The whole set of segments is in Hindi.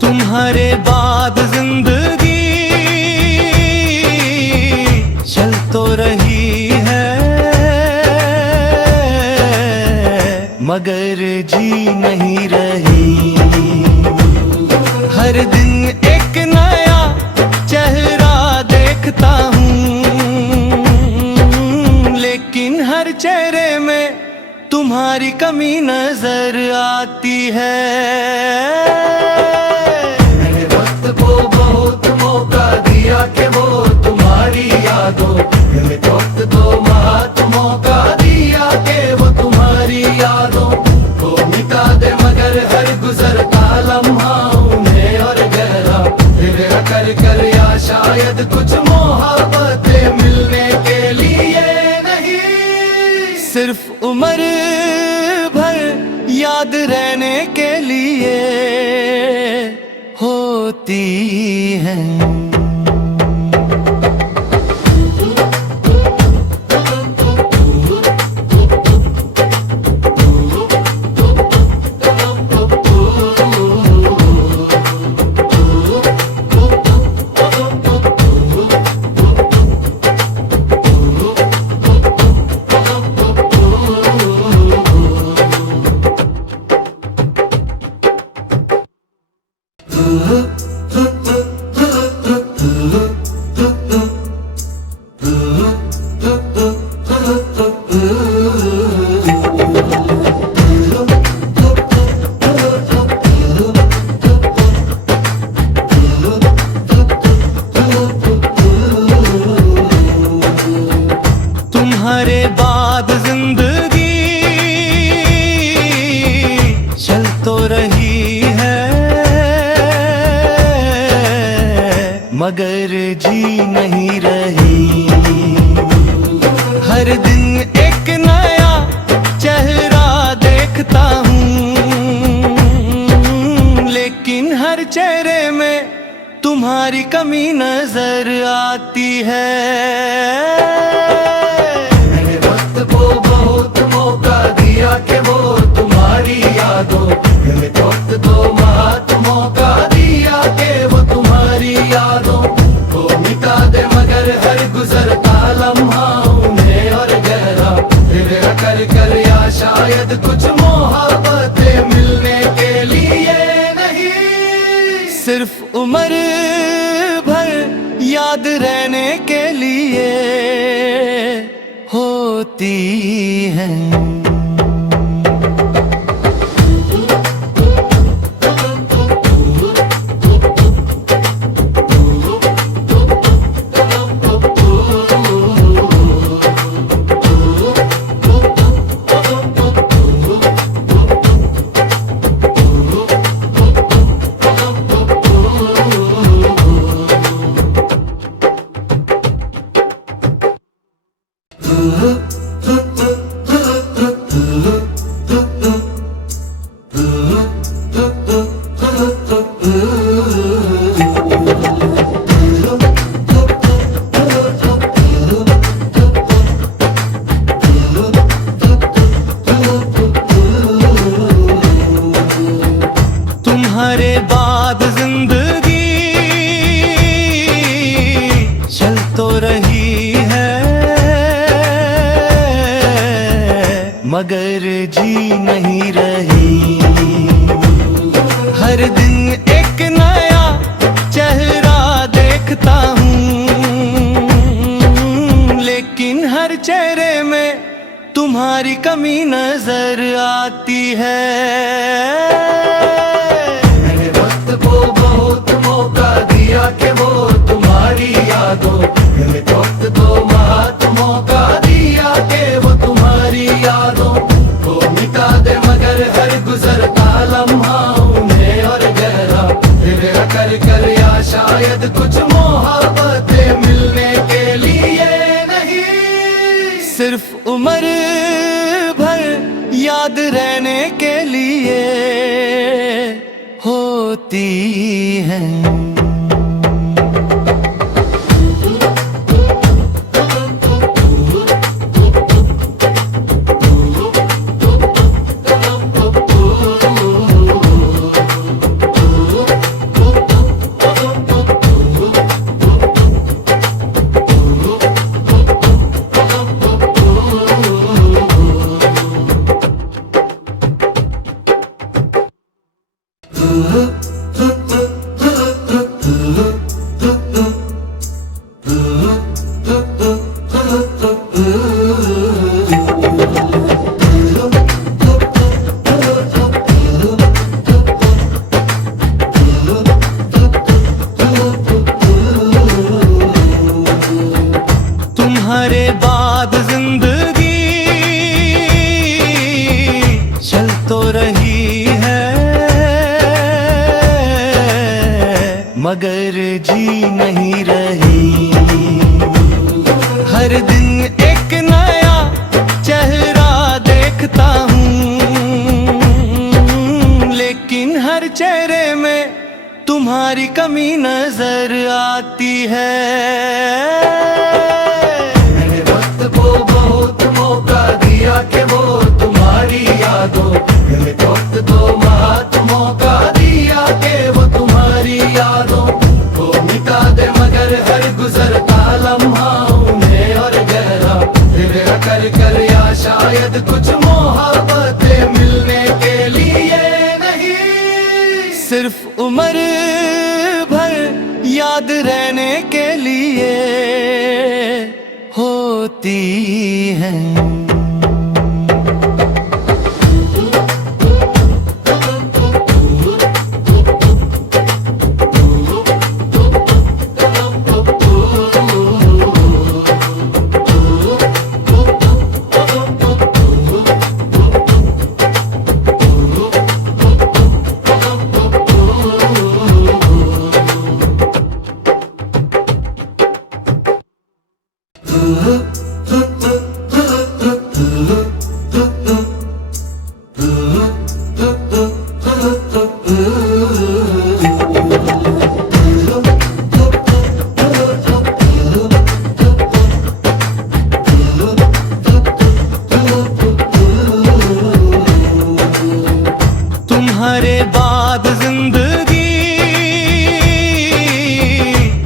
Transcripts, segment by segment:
तुम्हारे बाद जिंदगी चल तो रही है, मगर जी नहीं रही। हर दिन एक नया चेहरा देखता हूँ, लेकिन हर चेहरे में तुम्हारी कमी नजर आती है। कि वो तुम्हारी यादों में वक्त दो महत मौका दिया कि वो तुम्हारी यादों को मिटा दे, मगर हर गुजरता लम्हा उन्हें और गहरा दिल कर कर, या शायद कुछ मोहब्बतें मिलने के लिए नहीं, सिर्फ उम्र भर याद रहने के लिए होती हैं। तुम्हारे बाद जिंदगी चल तो रही है, मगर जी नहीं रही। हर दिन एक नया चेहरा देखता हूँ, लेकिन हर चेहरे में तुम्हारी कमी नजर आती है। कि वो तुम्हारी यादों में वक्त दो महत मौका दिया कि वो तुम्हारी यादों को मिटा दे, मगर हर गुजरता लम्हा उन्हें और गहरा दिल कर कर, या शायद कुछ मोहब्बतें मिलने के लिए नहीं, सिर्फ उम्र भर याद रहने के लिए होती हैं। तुम्हारे बाद जिंदगी चल तो रही है, मगर जी नहीं रही। हर दिन एक नया चेहरा देखता हूँ, लेकिन हर चेहरे में तुम्हारी कमी नजर आती है। कि वो तुम्हारी यादों में वक्त दो महत मौका दिया कि वो तुम्हारी यादों को मिटा दे, मगर हर गुजरता लम्हा उन्हें और गहरा दिल कर कर, या शायद कुछ मोहब्बतें मिलने के लिए नहीं, सिर्फ उम्र याद रहने के लिए होती है। तुम्हारे बाद जिंदगी चल तो रही है, मगर जी नहीं रही। हर दिन एक नया चेहरा देखता हूँ, लेकिन हर चेहरे में तुम्हारी कमी नजर आती है। मैंने वक्त को बहुत मौका दिया कि वो तुम्हारी यादों में वक्त दो महत मौका दिया कि वो तुम्हारी यादों को मिटा दे, मगर हर गुजरता लम्हा उन्हें और गहरा दिल कर कर, या शायद कुछ मोहब्बतें मिलने के लिए नहीं, सिर्फ उम्र भर याद रहने के लिए होती है। तुम्हारे बाद जिंदगी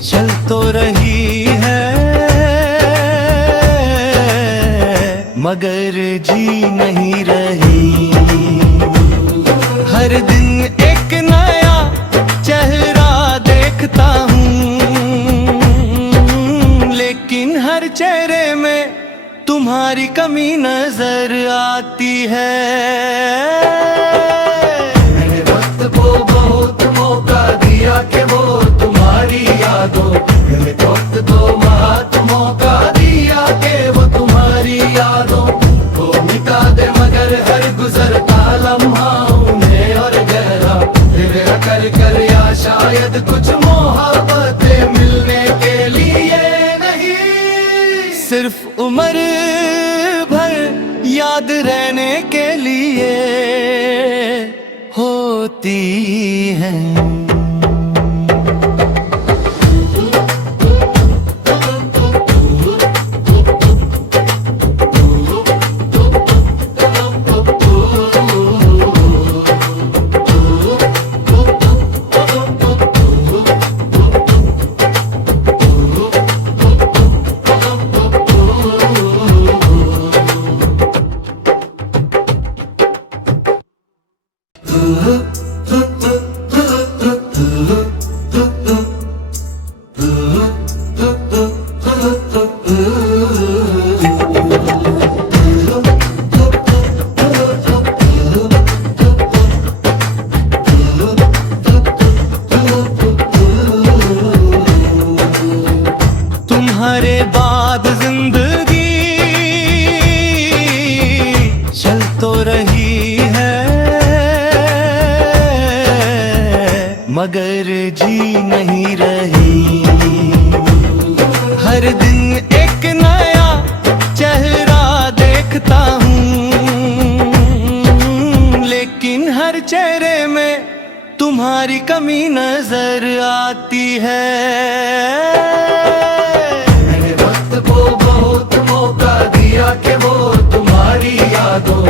चल तो रही है, मगर जी नहीं रही। हर दिन एक नया चेहरा देखता हूँ, लेकिन हर चेहरे में तुम्हारी कमी नजर आती है। मैंने वक्त को बहुत मौका दिया कि वो तुम्हारी यादों में वक्त दो महत मौका दिया कि वो तुम्हारी यादों को मिटा दे, मगर हर गुजरता लम्हा उन्हें और गहरा दिल कर कर, या शायद कुछ मोहब्बतें मिलने के लिए नहीं, सिर्फ उम्र भर याद रहने के लिए होती है। तुम्हारे बाद जिंदगी चल तो रही है, मगर जी नहीं रही। हर दिन एक नया चेहरा देखता हूँ, चेहरे में तुम्हारी कमी नजर आती है। मैंने वक्त को बहुत मौका दिया कि वो तुम्हारी यादों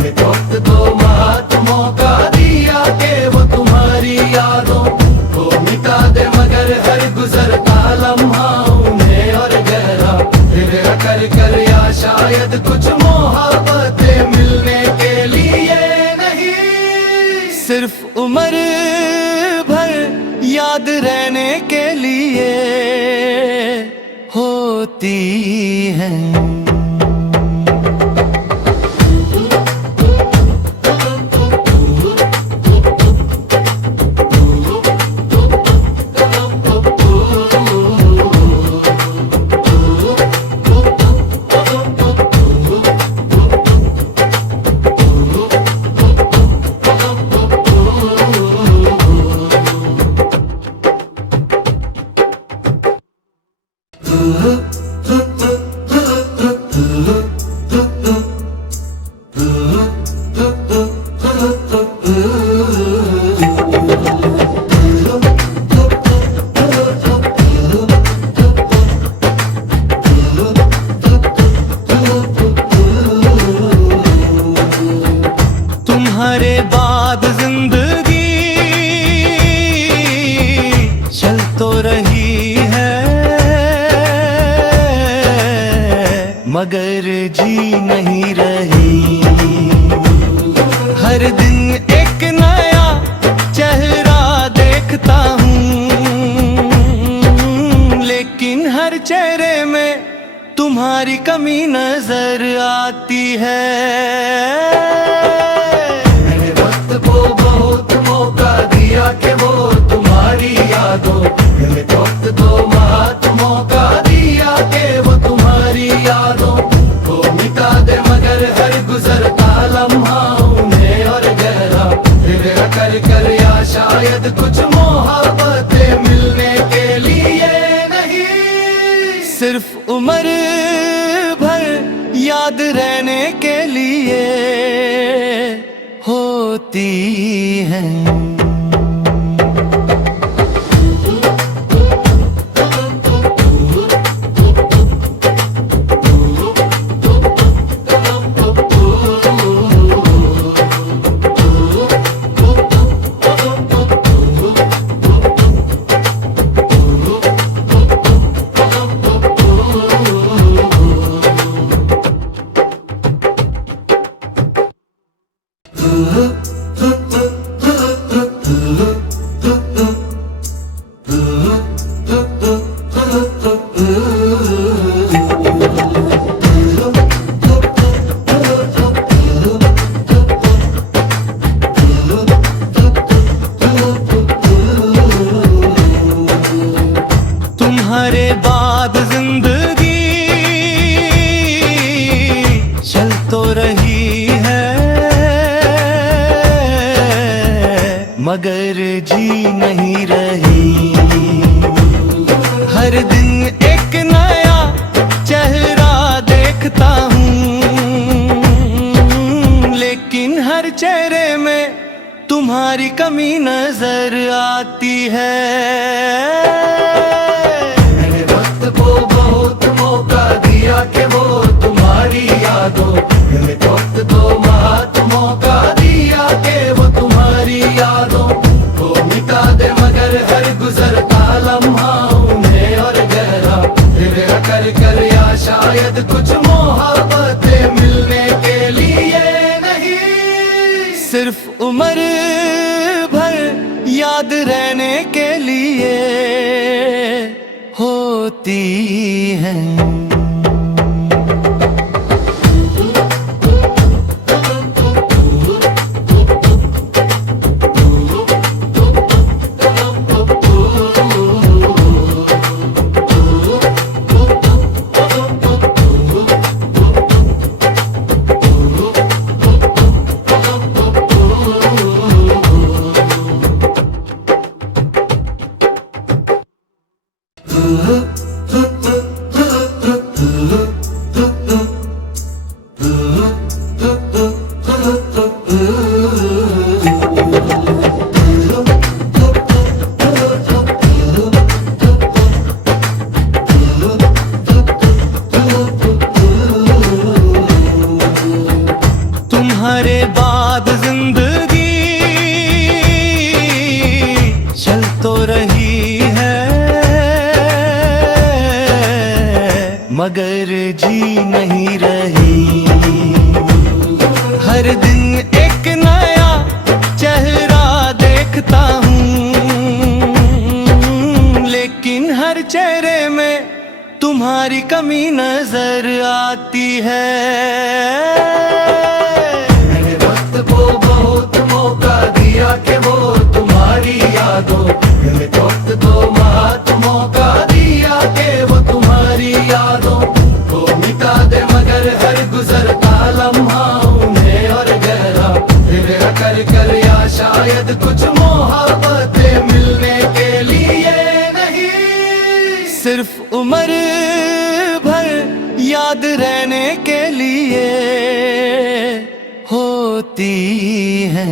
में वक्त दो मात मौका दिया कि वो तुम्हारी यादों को मिटा दे, मगर हर गुजरता लम्हा उन्हें और गहरा दिल कर कर, या शायद कुछ मोहब्बतें मिलने के लिए नहीं, सिर्फ उम्र भर याद रहने के लिए होती हैं। तुम्हारे बाद जिंदगी चल तो रही है, मगर जी नहीं रही। हर दिन एक नया चेहरा देखता हूँ, लेकिन हर चेहरे में तुम्हारी कमी नजर आती है। मैंने वक्त को बहुत मौका दिया कि वो तुम्हारी यादों में वक्त दो मात मौका दिया कि वो तुम्हारी यादों को मिटा दे, मगर हर गुजरता लम्हा उन्हें और गहरा दिल कर कर, या शायद कुछ मोहब्बतें मिलने के लिए नहीं, सिर्फ उम्र भर याद रहने के लिए होती हैं। तुम्हारे बाद जिंदगी चल तो रही है, मगर जी नहीं रही। हर दिन एक नया चेहरा देखता हूँ, लेकिन हर चेहरे में तुम्हारी कमी नजर आती है। मैंने वक्त को बहुत मौका दिया कि वो तुम्हारी यादों में वक्त दो मात मौका दिया कि वो तुम्हारी यादों को मिटा दे, मगर हर गुजरता लम्हा उन्हें और गहरा दिल कर कर, या शायद कुछ मोहब्बतें मिलने के लिए नहीं, सिर्फ उम्र भर याद रहने के लिए होती हैं। मगर जी नहीं रही। हर दिन एक नया चेहरा देखता हूँ, लेकिन हर चेहरे में तुम्हारी कमी नजर आती है। मैंने वक्त को बहुत मौका दिया कि वो तुम्हारी यादों में वक्त दो मात, मौका दिया कि वो तुम्हारी यादों को मिटा दे, मगर हर गुजरता लम्हा उन्हें और गहरा दिल कर कर, या शायद कुछ मोहब्बतें मिलने के लिए नहीं, सिर्फ उम्र भर याद रहने के लिए होती है।